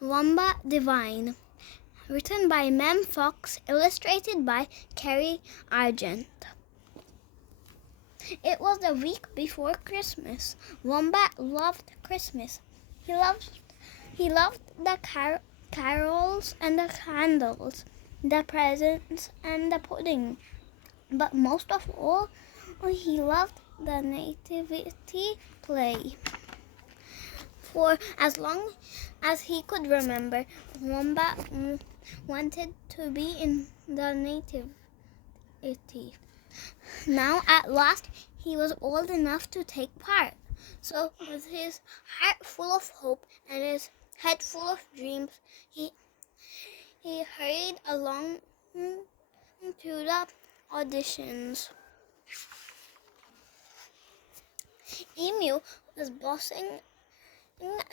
Wombat, Divine. Written by Mem Fox, illustrated by Kerry Argent. It was the week before Christmas. Wombat loved Christmas. He loved the carols and the candles, the presents and the pudding. But most of all, he loved the nativity play. For as long as he could remember, Wombat wanted to be in the nativity. Now at last he was old enough to take part. So with his heart full of hope and his head full of dreams, he hurried along to the auditions. Emu was bossing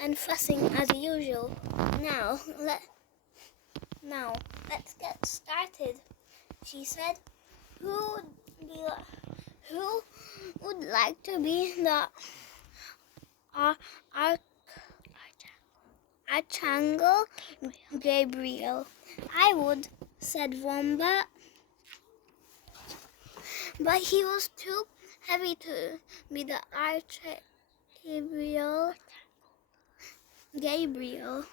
and fussing as usual. Now let's get started, she said. Who would like to be the Archangel Gabriel? I would, said Wombat. But he was too heavy to be the Archangel Gabriel.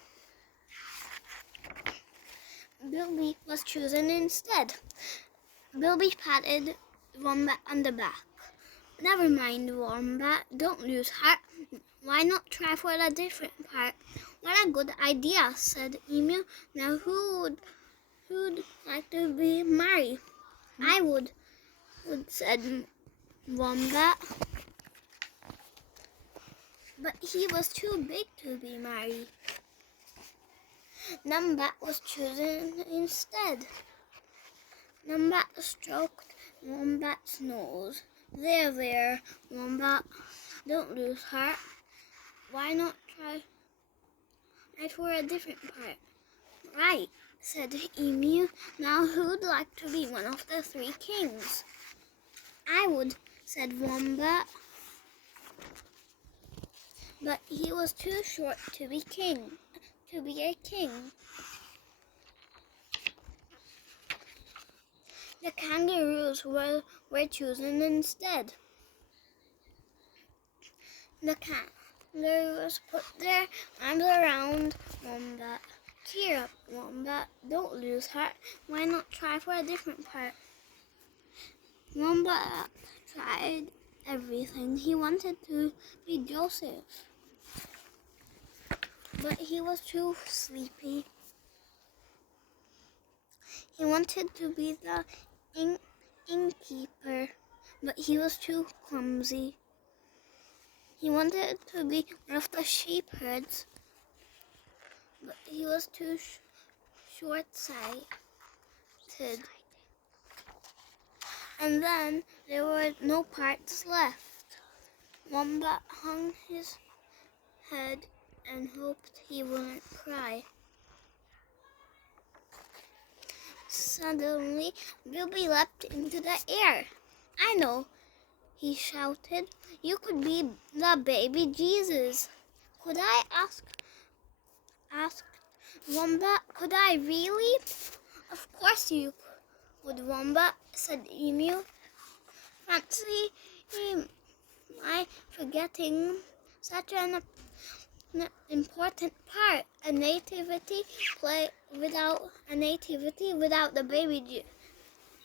Bilby was chosen instead. Bilby patted Wombat on the back. Never mind, Wombat. Don't lose heart. Why not try for a different part? What a good idea, said Emu. Now who'd like to be Mary? I would, said Wombat. But he was too big to be Mary. Wombat was chosen instead. Wombat stroked Wombat's nose. There, Wombat. Don't lose heart. Why not try for a different part? Right, said Emu. Now who'd like to be one of the three kings? I would, said Wombat. But he was too short to be a king. The kangaroos were chosen instead. The kangaroos put their arms around Wombat. Cheer up, Wombat. Don't lose heart. Why not try for a different part? Wombat tried everything. He wanted to be Joseph, but he was too sleepy. He wanted to be the innkeeper, but he was too clumsy. He wanted to be one of the sheep herds, but he was too short-sighted. And then there were no parts left. Wombat hung his head and hoped he wouldn't cry. Suddenly, Bilby leapt into the air. I know, he shouted. You could be the baby Jesus. Could I? Asked Wombat. Could I really? Of course you could, Wombat, said Emu. Fancy my forgetting such an important part. A nativity without the baby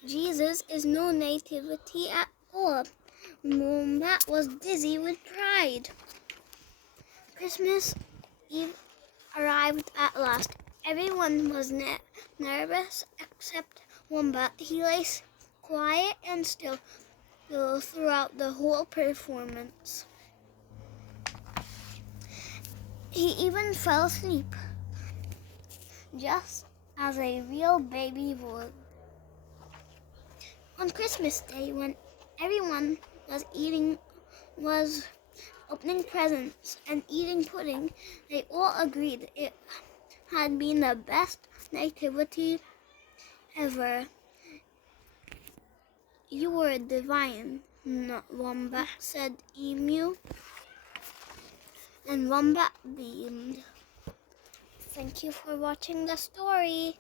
Jesus is no nativity at all. Wombat was dizzy with pride. Christmas Eve arrived at last. Everyone was nervous except Wombat. He lay quiet and still throughout the whole performance. He even fell asleep, just as a real baby would. On Christmas Day, when everyone was opening presents and eating pudding, they all agreed it had been the best nativity ever. You were divine, Wombat, said Emu. And Wombat beamed. Thank you for watching the story.